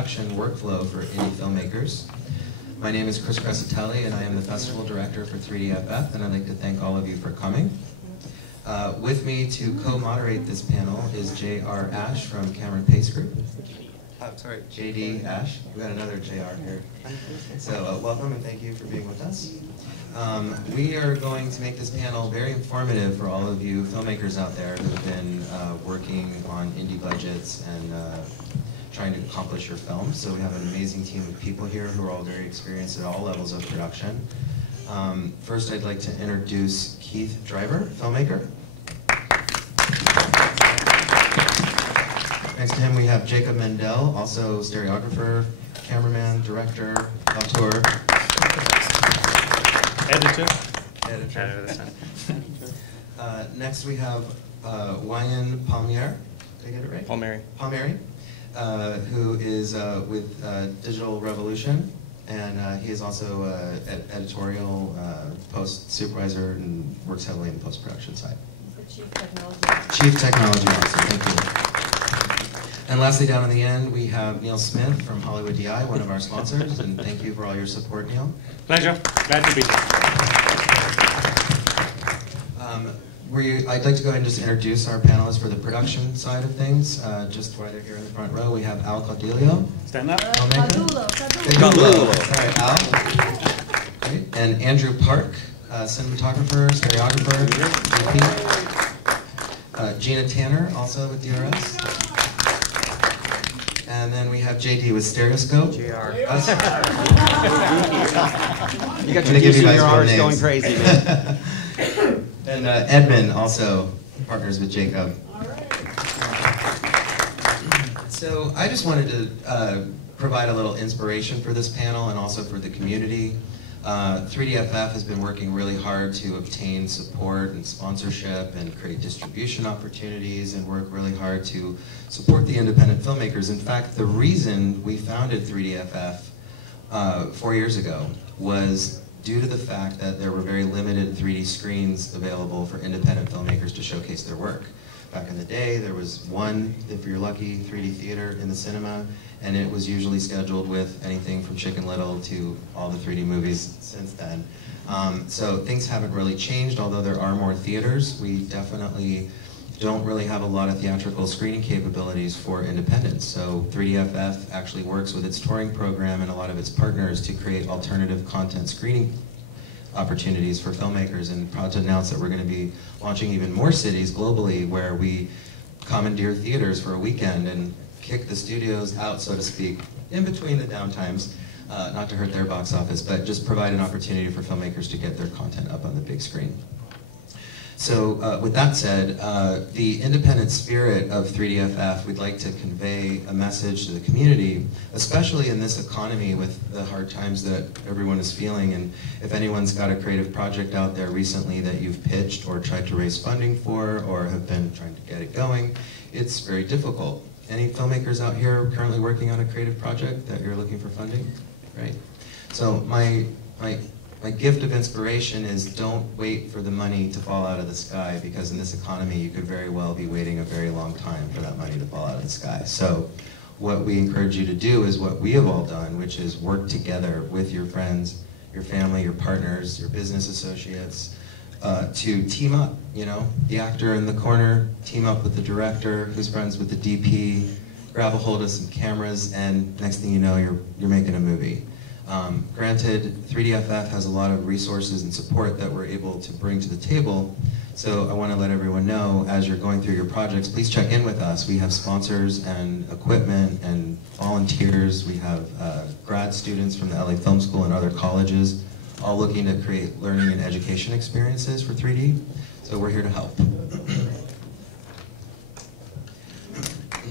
production workflow for indie filmmakers. My name is Chris Crescitelli, and I am the Festival Director for 3DFF, and I'd like to thank all of you for coming. With me to co-moderate this panel is J.R. Ash from Cameron Pace Group. Sorry, J.D. Ash. We got another J.R. here. So welcome and thank you for being with us. We are going to make this panel very informative for all of you filmmakers out there who've been working on indie budgets and trying to accomplish your films. So we have an amazing team of people here who are all very experienced at all levels of production. First, I'd like to introduce Keith Driver, filmmaker. Next to him, we have Jacob Mendel, also stereographer, cameraman, director, auteur. Editor. Next, we have Wyan Palmieri. Did I get it right? Palmieri, who is with Digital Revolution, and he is also editorial post supervisor and works heavily in the post-production side. Chief Technology Officer. Chief Technology Officer, thank you. And lastly, down on the end, we have Neil Smith from Hollywood DI, one of our sponsors, and thank you for all your support, Neil. Pleasure. Glad to be here. I'd like to go ahead and just introduce our panelists for the production side of things. Just while they're here in the front row, we have Al Caudullo. Stand up. Caudullo. All right, Al. Great. And Andrew Park, cinematographer, stereographer, DP. Gina Tanner, also with DRS. And then we have JD with Stereoscope. JR. You got your D's and your R's going crazy, man. And Edmund, also partners with Jacob. All right. So I just wanted to provide a little inspiration for this panel and also for the community. 3DFF has been working really hard to obtain support and sponsorship and create distribution opportunities and work really hard to support the independent filmmakers. In fact, the reason we founded 3DFF 4 years ago was due to the fact that there were very limited 3D screens available for independent filmmakers to showcase their work. Back in the day, there was one, if you're lucky, 3D theater in the cinema, and it was usually scheduled with anything from Chicken Little to all the 3D movies since then. So things haven't really changed, although there are more theaters. We definitely don't really have a lot of theatrical screening capabilities for independents. So 3DFF actually works with its touring program and a lot of its partners to create alternative content screening opportunities for filmmakers, and proud to announce that we're going to be launching even more cities globally where we commandeer theaters for a weekend and kick the studios out, so to speak, in between the downtimes, not to hurt their box office, but just provide an opportunity for filmmakers to get their content up on the big screen. So with that said, the independent spirit of 3DFF, we'd like to convey a message to the community, especially in this economy with the hard times that everyone is feeling. And if anyone's got a creative project out there recently that you've pitched or tried to raise funding for or have been trying to get it going, it's very difficult. Any filmmakers out here currently working on a creative project that you're looking for funding? Right? So my gift of inspiration is don't wait for the money to fall out of the sky, because in this economy you could very well be waiting a very long time for that money to fall out of the sky. So what we encourage you to do is what we have all done, which is work together with your friends, your family, your partners, your business associates, to team up. You know, the actor in the corner, team up with the director who's friends with the DP, grab a hold of some cameras, and next thing you know, you're making a movie. Granted, 3DFF has a lot of resources and support that we're able to bring to the table, so I want to let everyone know, as you're going through your projects, please check in with us. We have sponsors and equipment and volunteers. We have grad students from the LA Film School and other colleges, all looking to create learning and education experiences for 3D, so we're here to help.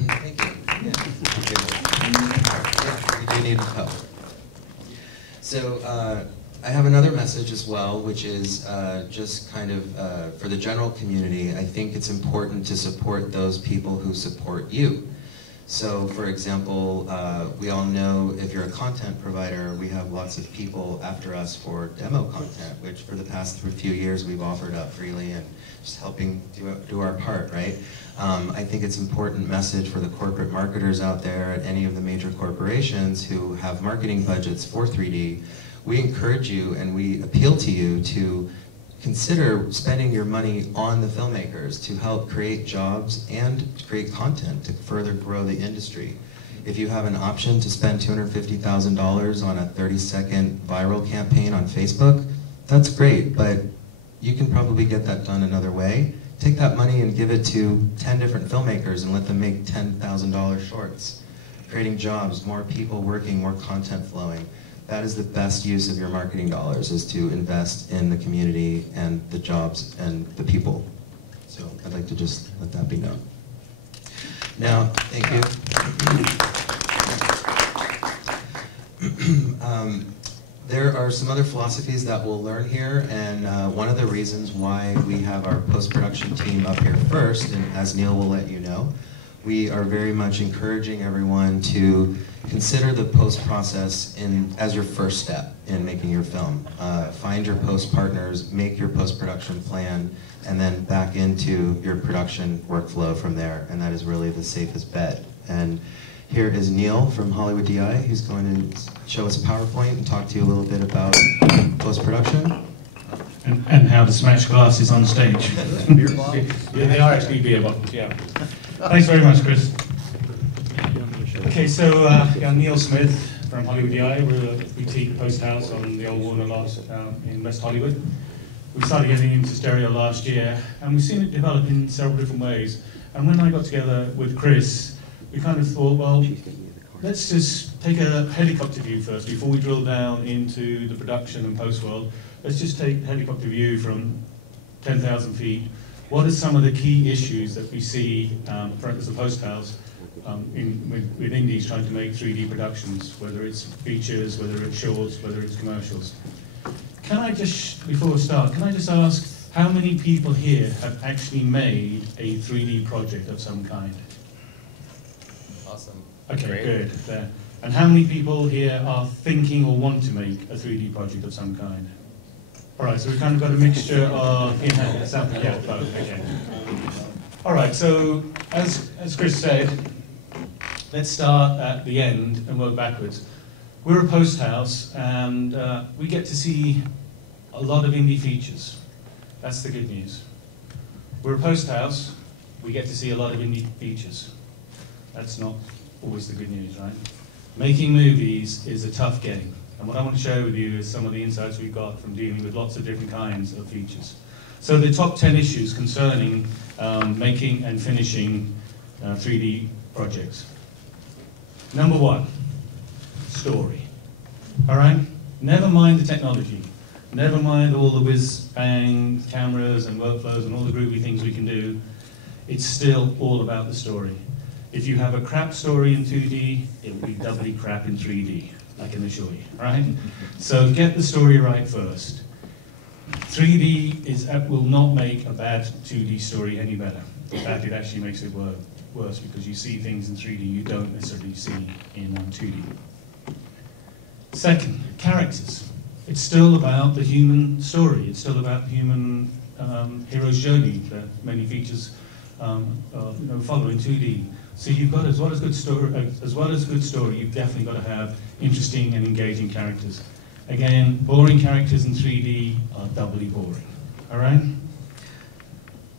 Thank you. Yeah, we do need help. So I have another message as well, which is just kind of for the general community. I think it's important to support those people who support you. So for example, we all know if you're a content provider, we have lots of people after us for demo content, which for the past few years we've offered up freely and just helping do our part, right? I think it's an important message for the corporate marketers out there at any of the major corporations who have marketing budgets for 3D. We encourage you and we appeal to you to consider spending your money on the filmmakers to help create jobs and create content to further grow the industry. If you have an option to spend $250,000 on a 30-second viral campaign on Facebook, that's great, but you can probably get that done another way. Take that money and give it to 10 different filmmakers and let them make $10,000 shorts. Creating jobs, more people working, more content flowing. That is the best use of your marketing dollars, is to invest in the community and the jobs and the people. So I'd like to just let that be known. Now, thank you. There are some other philosophies that we'll learn here, and one of the reasons why we have our post-production team up here first, and as Neil will let you know, we are very much encouraging everyone to consider the post process as your first step in making your film. Find your post partners, make your post-production plan, and then back into your production workflow from there, and that is really the safest bet. And here is Neil from Hollywood DI, who's going to show us a PowerPoint and talk to you a little bit about post-production. And how to smash glasses on stage. Beer bottles? Yeah, they are actually beer bottles, yeah. Thanks very much, Chris. Okay, so I'm Neil Smith from Hollywood DI. We're a boutique post house on the old Warner lot in West Hollywood. We started getting into stereo last year, and we've seen it develop in several different ways. And when I got together with Chris, we kind of thought, well, let's just take a helicopter view first before we drill down into the production and post world. Let's just take a helicopter view from 10,000 feet. What are some of the key issues that we see as a post house with indies trying to make 3D productions, whether it's features, whether it's shorts, whether it's commercials? Can I just, before we start, can I just ask how many people here have actually made a 3D project of some kind? Awesome. Okay, Great. good. There. And how many people here are thinking or want to make a 3D project of some kind? All right, so we've kind of got a mixture of in-house, yeah, both, okay. All right, so as Chris said, let's start at the end and work backwards. We're a post house, and we get to see a lot of indie features. That's the good news. We're a post house, we get to see a lot of indie features. That's not always the good news, right? Making movies is a tough game. And what I want to share with you is some of the insights we've got from dealing with lots of different kinds of features. So the top 10 issues concerning making and finishing 3D projects. Number 1, story. All right? Never mind the technology. Never mind all the whiz-bang cameras and workflows and all the groovy things we can do. It's still all about the story. If you have a crap story in 2D, it will be doubly crap in 3D. I can assure you, right? So get the story right first. 3D will not make a bad 2D story any better. In fact, it actually makes it worse because you see things in 3D you don't necessarily see in 2D. Second, characters. It's still about the human story. It's still about the human hero's journey that many features follow in 2D. So you've got, as well as good story, you've definitely got to have interesting and engaging characters. Again, boring characters in 3D are doubly boring. All right?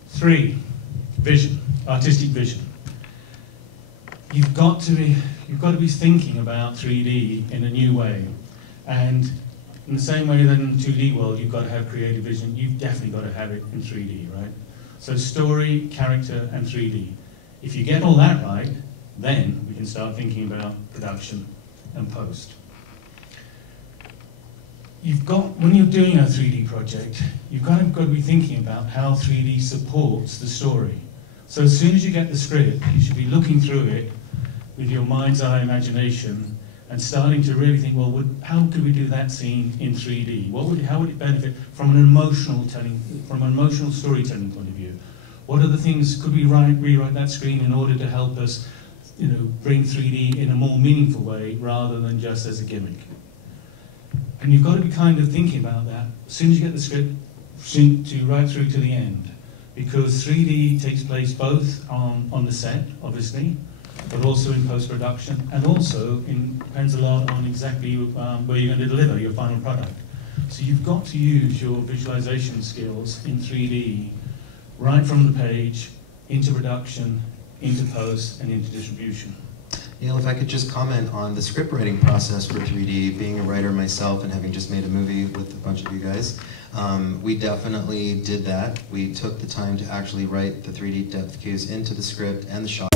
3, vision, artistic vision. You've got to be thinking about 3D in a new way, and in the same way that in the 2D world you've got to have creative vision, you've definitely got to have it in 3D, right? So story, character, and 3D. If you get all that right, then we can start thinking about production and post. When you're doing a 3D project, you've got to be thinking about how 3D supports the story. So as soon as you get the script, you should be looking through it with your mind's eye imagination and starting to really think, well, how could we do that scene in 3D? How would it benefit from an emotional storytelling point of view? What are the things, could we rewrite that screen in order to help us bring 3D in a more meaningful way rather than just as a gimmick. And you've got to be kind of thinking about that as soon as you get the script to right through to the end, because 3D takes place both on the set, obviously, but also in post-production, and also depends a lot on exactly where you're going to deliver your final product. So you've got to use your visualization skills in 3D right from the page, into production, into post, and into distribution. Neil, if I could just comment on the script writing process for 3D, being a writer myself and having just made a movie with a bunch of you guys, we definitely did that. We took the time to actually write the 3D depth cues into the script and the shot.